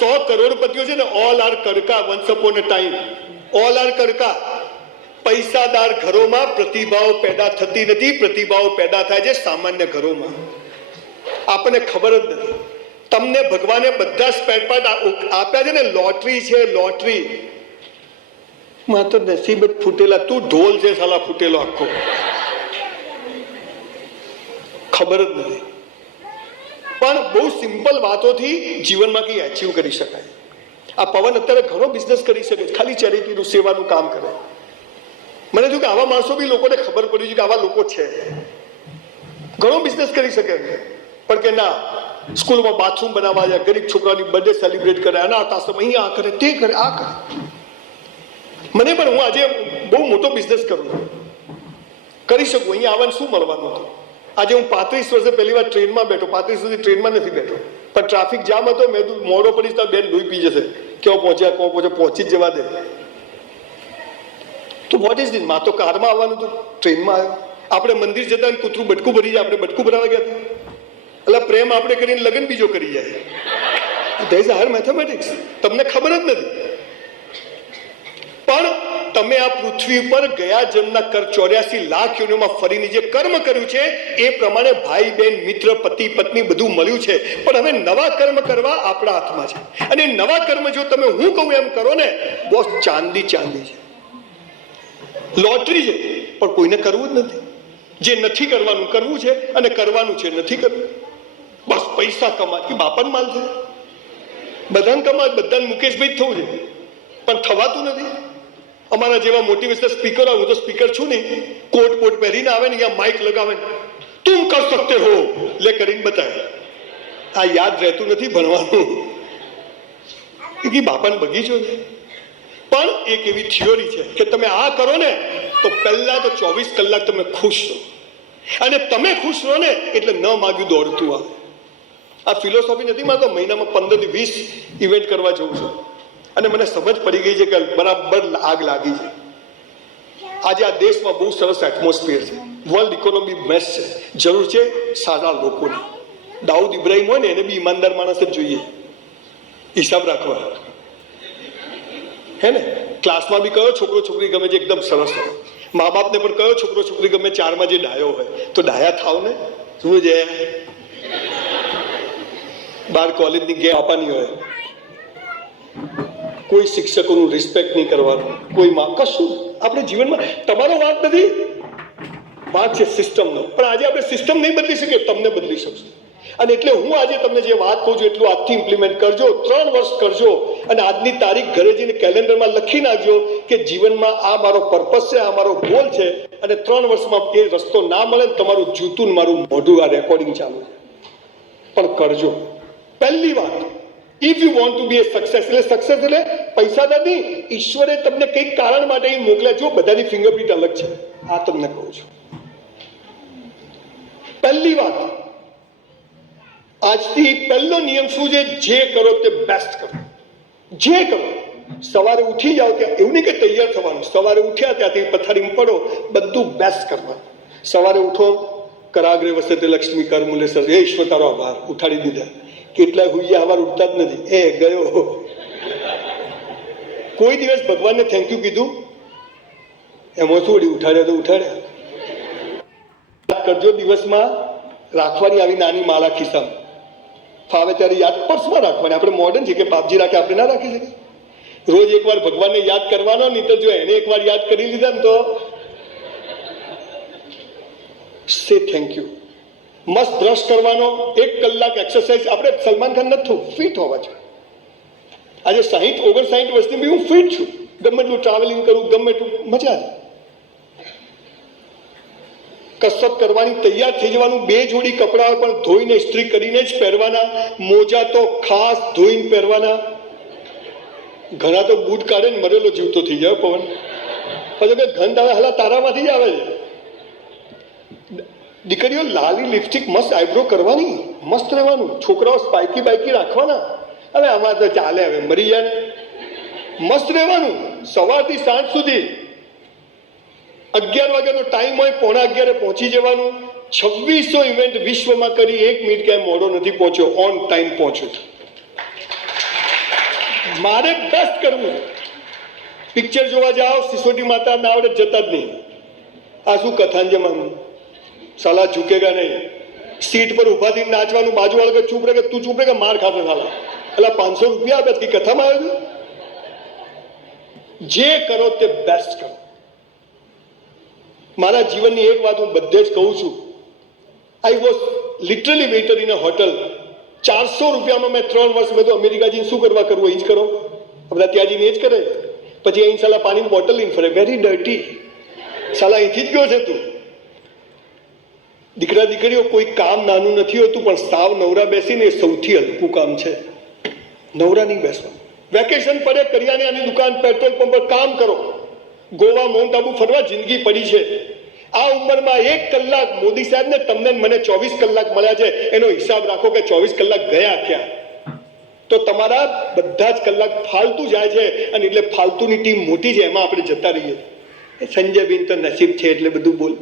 સો કરોડપતિઓ છે ને all are કડકા once upon a time all are કડકા પૈસાદાર ઘરોમાં પ્રતિભાઓ પેદા થતી નથી પ્રતિભાઓ પેદા થાય છે સામાન્ય ઘરોમાં આપણને ખબર જ નથી તમને ભગવાને બધા સ્પેર પાર્ટ આપ્યા છે ને લોટરી છે લોટરી માં નસીબ જ ફૂટેલા તું ઢોલ છે સાલા ફૂટેલો આખો ખબર જ નથી પણ બહુ સિમ્પલ વાતોથી જીવનમાં કંઈ અચીવ કરી શકાય. આ પવન અત્યારે ઘણો બિઝનેસ કરી શકે છે. ખાલી ચેરિટીનું સેવાનું કામ કરે. મને થયું કે આવા માણસો બી લોકોને ખબર પડી છે કે આવા લોકો છે. ઘણો બિઝનેસ કરી શકે. પણ કે ના, સ્કૂલમાં બાથરૂમ બનાવવા જાય ગરીબ છોકરાની બર્થડે સેલિબ્રેટ કરે અનાથ આશ્રમ અહીંયા આ કરે, તે કરે, આ કરે. મને પણ હું આજે બહુ મોટો બિઝનેસ કરું કરી શકું, અહીંયા આવવાનું શું મળવાનું હતું? આજે હું પાંત્રીસ વર્ષે પહેલી વાર ટ્રેનમાં બેઠો. પાંત્રીસ સુધી ટ્રેનમાં નથી બેઠો. પણ ટ્રાફિક જામ હતો, મેં તું મોડો પડીશ તો બેન ડૂબી પી જશે. કેવો પહોંચ્યા કેવો પહોંચ્યા? પહોંચી જવા દે. તો વોટ ઇઝ ધીસમાં તો કારમાં આવવાનું હતું. ટ્રેનમાં આવ્યો. આપણે મંદિર જતા કૂતરું બટકું ભરી જાય. આપણે બટકું ભરાવા ગયા એટલે પ્રેમ આપણે કરીને લગ્ન બીજો કરી જાય. ધેઝ હાયર મેથેમેટિક્સ તમને ખબર જ નથી. પણ તમે આ પૃથ્વી પર ગયા જન્મના કર ચોર્યાસી લાખ યોનિમાં ફરીને જે કર્મ કર્યું છે, એ પ્રમાણે ભાઈ બહેન મિત્ર, પતિ, પત્ની બધું મળ્યું છે. પણ હવે નવા કર્મ કરવા આપણા હાથમાં છે. અને નવા કર્મ જો તમે હું કહું એમ કરો ને, બોસ ચાંદી ચાંદી છે. લોટરી છે, પણ કોઈને કરવું જ નથી. જે નથી કરવાનું, કરવું છે અને કરવાનું છે, નથી કરવું. બસ પૈસા કમા કે બાપન માલ છે બધાને કમા બધાને મુકેશભાઈ જ થવું છે. પણ થવાતું નથી. અમારા જેવા મોટિવેશનલ સ્પીકર હોય, હું તો સ્પીકર છું નહીં કોટ કોટ પહેરીને આવે ને યા માઇક લગાવે ને, તુમ કર સકતે હો? લે કરીને બતાવે. આ યાદ રહેતું નથી ભણવાનું. કે બાપાને બગીચો છે. પણ એક એવી થિયોરી છે કે તમે આ કરો ને, તો પહેલા તો ચોવીસ કલાક તમે ખુશ રહો. અને તમે ખુશ રહો ને, એટલે ન માગ્યું દોડતું આવે. આ ફિલોસોફી નથી મારતો મહિનામાં પંદરથી વીસ ઇવેન્ટ કરવા જવું છું. અને મને સમજ પડી ગઈ છે કે બરાબર આગ લાગી છે. આજે આ દેશમાં બહુ સરસ એટમોસ્ફિયર છે. વર્લ્ડ ઇકોનોમી મેસ છે. જરૂર છે સારા લોકોની. દાઉદ ઇબ્રાહિમ હોય ને, એને બી ઈમાનદાર માણસ જ જોઈએ. હિસાબ રાખવા. હે ને? ક્લાસમાં બી કયો છોકરો છોકરી ગમે છે એકદમ સરસ હોય. મા બાપને પણ કયો છોકરો છોકરી ગમે ચારમાં જે ડાયો હોય. તો ડાયા થાવ ને? શું છે? બાર કોલેજની ગે આપવાની હોય. કોઈ શિક્ષકોનું રિસ્પેક્ટ નહીં કરવાનું, કોઈ માં કશું આપણે જીવનમાં તમારો વાત નથી વાત છે સિસ્ટમનો પણ આજે આપણે સિસ્ટમ નહીં બદલી શકીએ, તમને બદલી શકશું. અને એટલે હું આજે તમને જે વાત કહું છું, એટલું આજથી ઇમ્પ્લિમેન્ટ કરજો, ત્રણ વર્ષ કરજો. અને આજની તારીખ ઘરે જઈને કેલેન્ડરમાં લખી નાખજો કે જીવનમાં આ મારો પર્પસ છે, આ મારો ગોલ છે. અને ત્રણ વર્ષમાં એ રસ્તો ના મળે ને તમારું જૂતું મારું મોઢું આ રેકોર્ડિંગ ચાલુ છે પણ કરજો. પહેલી વાત if you want to be a success એટલે સક્સેસ એટલે પૈસા નથી ઈશ્વરે તમને કંઈક કારણ માટે અહીં મોકલ્યા જો બધાની ફિંગરપ્રિન્ટ અલગ છે. આ તમને કહું છું. પહેલી વાત, આજથી પહેલો નિયમ શું છે? જે કરો તે બેસ્ટ કરો. જે કરો, સવારે ઉઠી જાઓ ત્યાં, એવું નહીં કે તૈયાર થવાનું, સવારે ઉઠ્યા ત્યાંથી પથારીમાં પડો, બધું બેસ્ટ કરવાનું. સવારે ઉઠો, કરાગ્રે વસતે લક્ષ્મી કર મૂલ્ય સર હે ઈશ્વર તારો આભાર, ઉઠાડી દીધા. કેટલાય હુઈયા હવાર ઉઠતા જ નથી. એ, ગયો. કોઈ દિવસ ભગવાનને થેન્ક યુ કીધું? એમાં વળી ઉઠાડ્યા તો ઉઠાડ્યા. કરજો દિવસમાં રાખવાની આવી નાની માલા ખિસ્સામાં ફાવે ત્યારે યાદ પર્સમાં રાખવાની. આપણે મોડર્ન છે કે પાપજી રાખે, આપણે ના રાખી શકીએ. રોજ એકવાર ભગવાનને યાદ કરવાનો નહીં તો જો એને એકવાર યાદ કરી લીધા ને તો સે થેન્ક યુ મસ્ત બ્રશ કરવાનો, એક કલાક એક્સરસાઇઝ આપણે સલમાન ખાન નથી ફિટ હોવા છે આજે સાહીઠ ઓગણસાઠ વર્ષની બી હું ફિટ છું. ગમે એટલું ટ્રાવેલિંગ કરું, ગમે એટલું, મજા આવે. કસરત કરવાની તૈયાર થઈ જવાનું, બે જોડી કપડાં પણ ધોઈને, ઇસ્ત્રી કરીને જ પહેરવાના, મોજા તો ખાસ ધોઈને પહેરવાના. ઘણા તો બૂટ કાઢે ને મરેલો જીવતો થઈ જાય પવન. પછી ઘન તારા હલા તારામાંથી જ આવે છે. દીકરીઓ લાલી લિપસ્ટિક મસ્ત આઈબ્રો કરવાની, મસ્ત રહેવાનું. છોકરાઓ સ્પાઇકી બાઇકી રાખવાના. અને આમાં તો ચાલે હવે, મરી જાય. મસ્ત રહેવાનું. સવારથી સાંજ સુધી અગિયાર વાગ્યાનો ટાઈમ હોય, પોણા અગિયારે પહોંચી જવાનું. છવ્વીસો ઇવેન્ટ વિશ્વમાં કરી, એક મિનિટ ક્યાંય મોડો નથી પહોંચ્યો. ઓન ટાઈમ પહોંચ્યો. મારે બેસ્ટ કરવું. પિક્ચર જોવા જાઓ, સિસોટી માતા ના આવડે જતા જ નહીં. આ શું મારું સાલા ઝૂકેગા નહીં. સીટ પર ઊભા થઈને નાચવાનું બાજુ વાળો કે ચૂપ રહે કે, તું ચૂપ રહે કે, માર ખાશે સાલા. એટલે પાંચસો રૂપિયા આપે કે કથામાં આવ્યું જે કરો તે બેસ્ટ કરો. મારા જીવનની એક વાત હું બધે જ કહું છું. I was literally waiter in a hotel ચારસો રૂપિયામાં મેં ત્રણ વર્ષ બધું અમેરિકા જઈને શું કરવા કરવું એ જ કરો. બધા ત્યાં જઈને એ જ કરે. પછી અહીં સાલા પાણીની બોટલ લઈને ફરે. વેરી ડર્ટી સાલા અહીંથી જ ગયો છે તું. દીકરા દીકરીઓ કોઈ કામ નાનું નથી હોતું, પણ સાવ નવરા બેસીને સૌથી હલકું કામ છે. નવરા નહીં બેસવાનું. વેકેશન પડે કરિયાણાની દુકાન, પેટ્રોલ પંપ પર કામ કરો. ગોવા, માઉન્ટ આબુ ફરવા જિંદગી પડી છે. આ ઉંમરમાં એક કલાક મોદી સાહેબને તમને મને ચોવીસ કલાક મળ્યા છે. એનો હિસાબ રાખો કે ચોવીસ કલાક ગયા ક્યાં? તો તમારા બધા જ કલાક ફાલતુ જાય છે અને એટલે ફાલતુની ટીમ મોટી છે, એમાં આપણે જતા રહીએ. સંજય બિન તો નસીબ છે એટલે બધું બોલ.